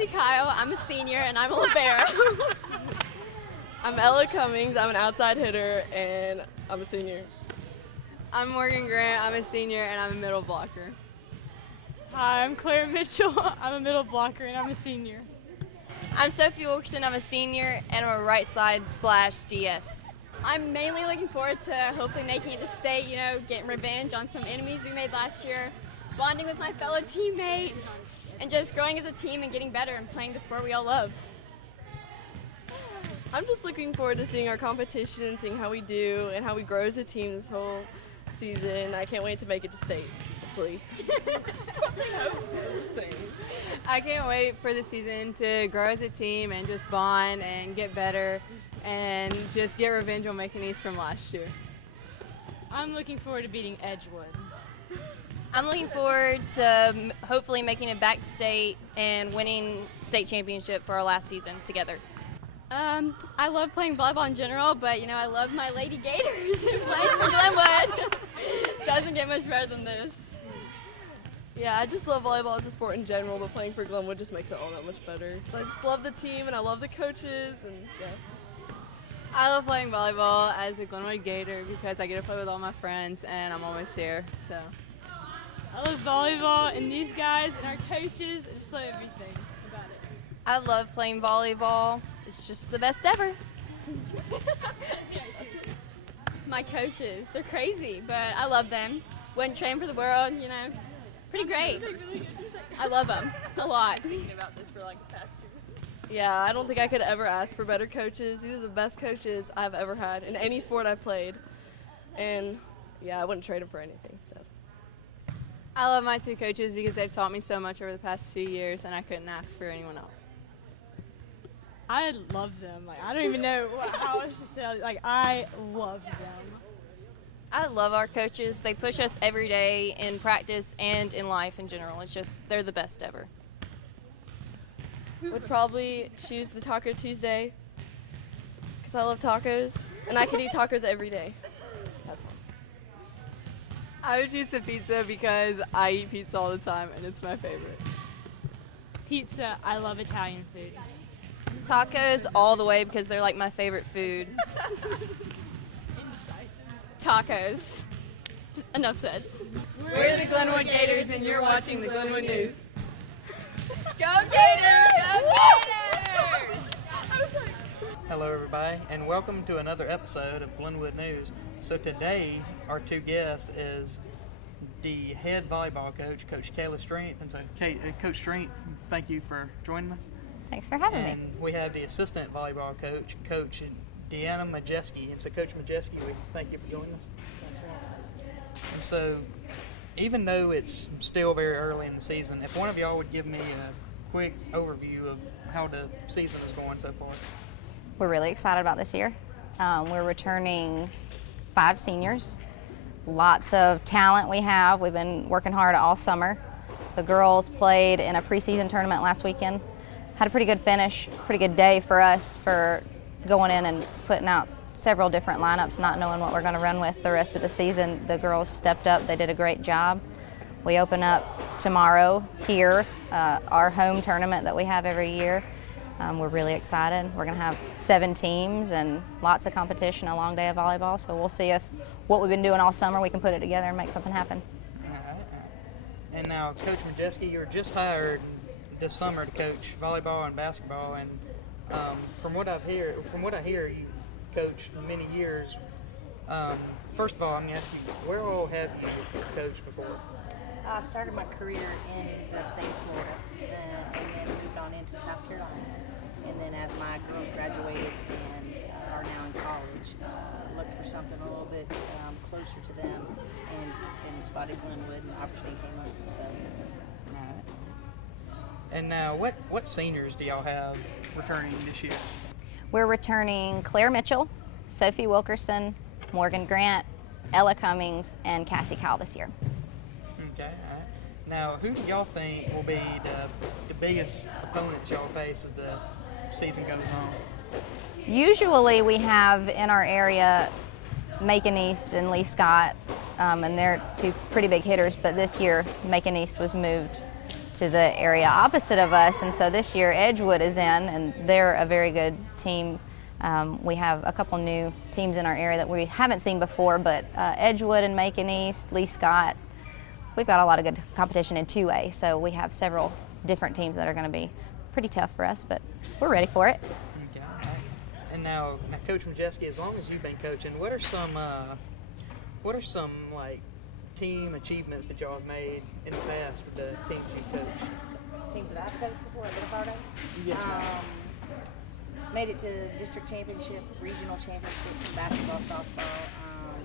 Cassie Kyle. I'm a senior, and I'm a libero. I'm Ella Cummings. I'm an outside hitter, and I'm a senior. I'm Morgan Grant. I'm a senior, and I'm a middle blocker. Hi, I'm Claire Mitchell. I'm a middle blocker, and I'm a senior. I'm Sophie Wilkerson. I'm a senior, and I'm a right side / DS. I'm mainly looking forward to hopefully making it to state, getting revenge on some enemies we made last year, bonding with my fellow teammates, and just growing as a team and getting better and playing the sport we all love. I'm just looking forward to seeing our competition and seeing how we do and how we grow as a team this whole season. I can't wait to make it to state, hopefully. I can't wait for the season to grow as a team and just bond and get better and just get revenge on Macon East from last year. I'm looking forward to beating Edgewood. I'm looking forward to hopefully making it back to state and winning state championship for our last season together. I love playing volleyball in general, but I love my Lady Gators and playing for Glenwood. Doesn't get much better than this. Yeah, I just love volleyball as a sport in general, but playing for Glenwood just makes it all that much better. So I just love the team and I love the coaches, and yeah. I love playing volleyball as a Glenwood Gator because I get to play with all my friends and I'm always here. So I love volleyball and these guys and our coaches. I just love everything about it. I love playing volleyball. It's just the best ever. My coaches, they're crazy, but I love them. Wouldn't train for the world, Pretty great. I love them a lot. Thinking about this for like the past 2 weeks. Yeah, I don't think I could ever ask for better coaches. These are the best coaches I've ever had in any sport I've played. And yeah, I wouldn't trade them for anything. So I love my 2 coaches because they've taught me so much over the past 2 years and I couldn't ask for anyone else. I love them. I don't even know how else to say. I love them. I love our coaches. They push us every day in practice and in life in general. It's just, they're the best ever. would probably choose the Taco Tuesday because I love tacos and I could eat tacos every day. That's all. I would choose the pizza because I eat pizza all the time and it's my favorite. Pizza. I love Italian food. Tacos all the way because they're like my favorite food. Tacos. Enough said. We're the Glenwood Gators and you're watching the Glenwood News. Go Gators! Go Gators! Hello everybody and welcome to another episode of Glenwood News. So today our 2 guests is the head volleyball coach, Coach Kayla Strength. And so Coach Strength, thank you for joining us. Thanks for having me. And we have the assistant volleyball coach, Coach Deanna Majeski. And so Coach Majeski, we thank you for joining us. And so even though it's still very early in the season, if one of y'all would give me a quick overview of how the season is going so far. We're really excited about this year. We're returning 5 seniors. Lots of talent we have. We've been working hard all summer. The girls played in a preseason tournament last weekend. Had a pretty good finish, pretty good day for us for going in and putting out several different lineups, not knowing what we're going to run with the rest of the season. The girls stepped up. They did a great job. We open up tomorrow here, our home tournament that we have every year. We're really excited. We're going to have 7 teams and lots of competition, a long day of volleyball. So we'll see if what we've been doing all summer, we can put it together and make something happen. All right. And now, Coach Majeski, you were just hired this summer to coach volleyball and basketball. And from what I hear, you coached for many years. First of all, I'm going to ask you, where all have you coached before? I started my career in the state of Florida and then moved on into South Carolina. And then as my girls graduated and are now in college, looked for something a little bit closer to them and spotted Glenwood and the opportunity came up. So. All right. And now, what seniors do y'all have returning this year? We're returning Claire Mitchell, Sophie Wilkerson, Morgan Grant, Ella Cummings, and Cassie Kyle this year. Okay, all right. Now, who do y'all think will be the biggest opponents y'all face as the season goes on? Usually we have in our area Macon East and Lee Scott, and they're 2 pretty big hitters, but this year Macon East was moved to the area opposite of us, and so this year Edgewood is in, and they're a very good team. We have a couple new teams in our area that we haven't seen before, but Edgewood and Macon East, Lee Scott, we've got a lot of good competition in 2A, so we have several different teams that are going to be pretty tough for us, but we're ready for it. Okay. And now, Coach Majeski, as long as you've been coaching, what are some like team achievements that y'all have made in the past with the teams you coached? Teams that I've coached before, I've been a part of. Yes, ma'am. Made it to district championship, regional championships in basketball, softball,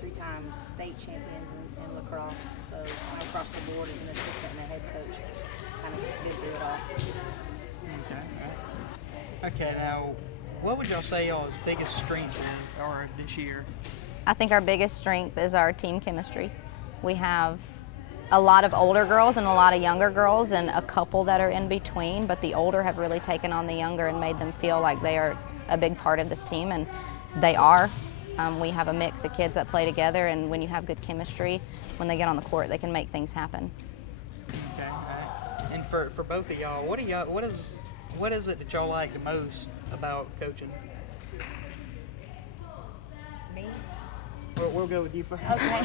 3 times state champions in lacrosse. So across the board as an assistant and a head coach, kind of been through it all. Okay, now what would y'all say y'all's biggest strengths are this year? I think our biggest strength is our team chemistry. We have a lot of older girls and a lot of younger girls and a couple that are in between, but the older have really taken on the younger and made them feel like they are a big part of this team, and they are. We have a mix of kids that play together, and when you have good chemistry, when they get on the court, they can make things happen. Okay, all right. And for both of y'all, what is it that y'all like the most about coaching? Me? We'll go with you first. Okay.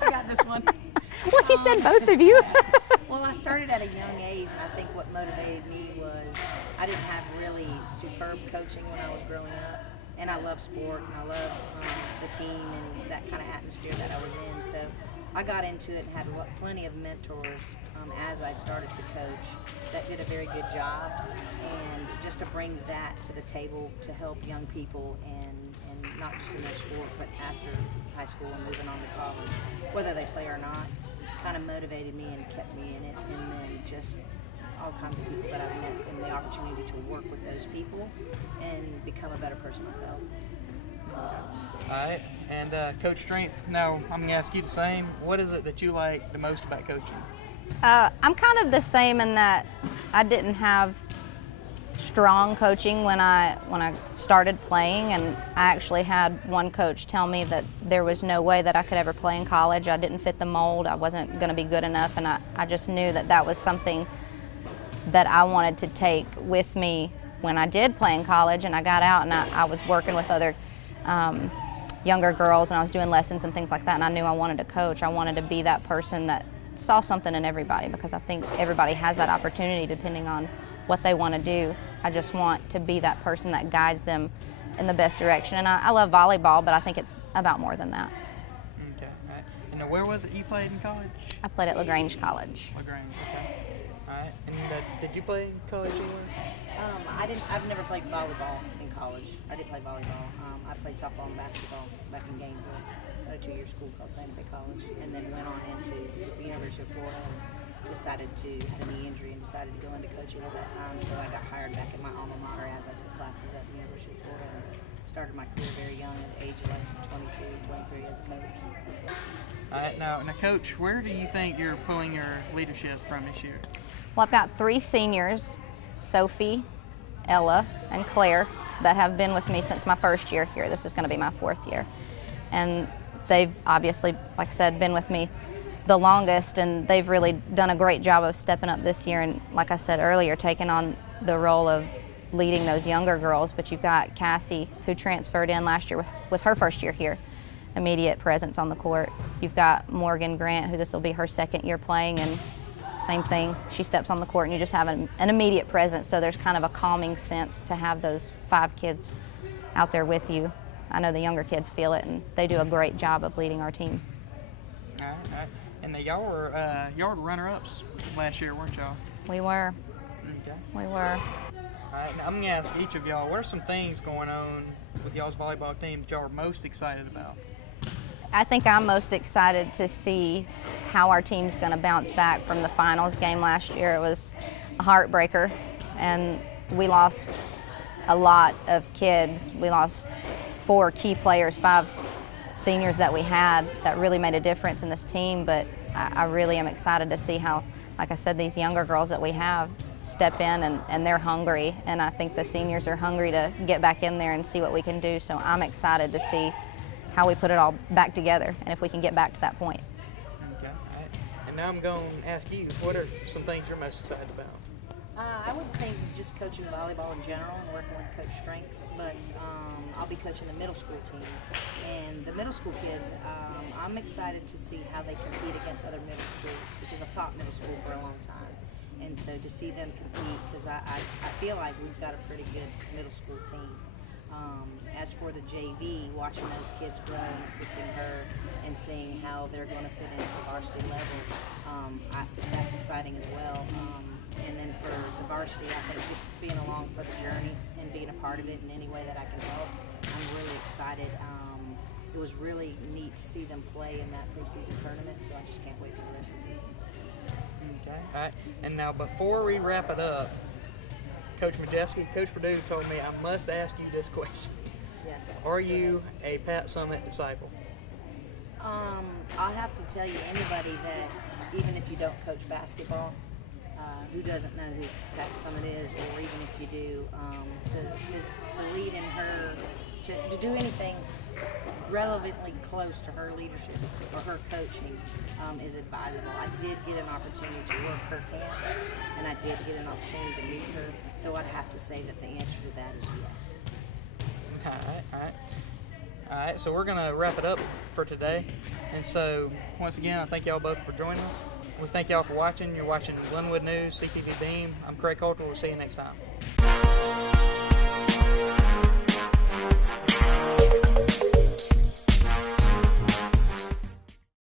I got this one. Well, he said both of you. Well, I started at a young age, and I think what motivated me was I didn't have really superb coaching when I was growing up, and I love sport, and I love the team and that kind of atmosphere that I was in. So I got into it and had plenty of mentors as I started to coach that did a very good job, and just to bring that to the table to help young people and not just in their sport, but after high school and moving on to college, whether they play or not, kind of motivated me and kept me in it. And then just all kinds of people that I've met and the opportunity to work with those people and become a better person myself. All right, and Coach Strength, now I'm going to ask you the same. What is it that you like the most about coaching? I'm kind of the same in that I didn't have strong coaching when I started playing, and I actually had one coach tell me that there was no way that I could ever play in college. I didn't fit the mold. I wasn't going to be good enough, and I just knew that that was something that I wanted to take with me when I did play in college, and I got out and I was working with other younger girls, and I was doing lessons and things like that, and I knew I wanted to coach. I wanted to be that person that saw something in everybody, because I think everybody has that opportunity depending on what they want to do. I just want to be that person that guides them in the best direction. And I love volleyball, but I think it's about more than that. Okay. All right. And now where was it you played in college? I played at LaGrange College. LaGrange, okay. All right. And did you play in college anywhere? I've never played volleyball in college. I did play volleyball. I played softball and basketball back in Gainesville at a 2-year school called Santa Fe College, and then went on into the University of Florida. Decided to had a knee injury and decided to go into coaching at that time, so I got hired back at my alma mater as I took classes at the University of Florida and started my career very young at the age of like 22, 23 as a coach. All right, now Coach, where do you think you're pulling your leadership from this year? Well, I've got 3 seniors, Sophie, Ella, and Claire, that have been with me since my first year here. This is going to be my 4th year. And they've obviously, like I said, been with me the longest, and they've really done a great job of stepping up this year, and like I said earlier, taking on the role of leading those younger girls. But you've got Cassie, who transferred in last year, was her first year here, immediate presence on the court. You've got Morgan Grant, who this will be her 2nd year playing, and same thing, she steps on the court and you just have an immediate presence, so there's kind of a calming sense to have those 5 kids out there with you. I know the younger kids feel it, and they do a great job of leading our team. All right, all right. And y'all were runner-ups last year, weren't y'all? We were. Okay. We were. All right, now I'm going to ask each of y'all, what are some things going on with y'all's volleyball team that y'all are most excited about? I think I'm most excited to see how our team's going to bounce back from the finals game last year. It was a heartbreaker, and we lost a lot of kids. We lost 4 key players, 5 seniors that we had that really made a difference in this team, but I really am excited to see how, like I said, these younger girls that we have step in, and they're hungry, and I think the seniors are hungry to get back in there and see what we can do, so I'm excited to see how we put it all back together and if we can get back to that point. Okay, all right. And now I'm going to ask you, what are some things you're most excited about? I would think just coaching volleyball in general and working with Coach Strength, but I'll be coaching the middle school team. And the middle school kids, I'm excited to see how they compete against other middle schools because I've taught middle school for a long time. And so to see them compete, because I feel like we've got a pretty good middle school team. As for the JV, watching those kids grow and assisting her and seeing how they're going to fit into the varsity level, that's exciting as well. And then for the varsity, I think just being along for the journey and being a part of it in any way that I can help, I'm really excited. It was really neat to see them play in that preseason tournament, so I just can't wait for the rest of the season. Okay. All right. And now before we wrap it up, Coach Majeski, Coach Purdue told me I must ask you this question. Yes. Are you a Pat Summitt disciple? I'll have to tell you, anybody that, even if you don't coach basketball, who doesn't know who Pat Summitt is, or even if you do, to lead in her, to do anything relevantly close to her leadership or her coaching is advisable. I did get an opportunity to work her camps, and I did get an opportunity to meet her, so I'd have to say that the answer to that is yes. All right, so we're going to wrap it up for today. And so, once again, I thank y'all both for joining us. We thank y'all for watching. You're watching Glenwood News, CTV Beam. I'm Craig Coulter. We'll see you next time.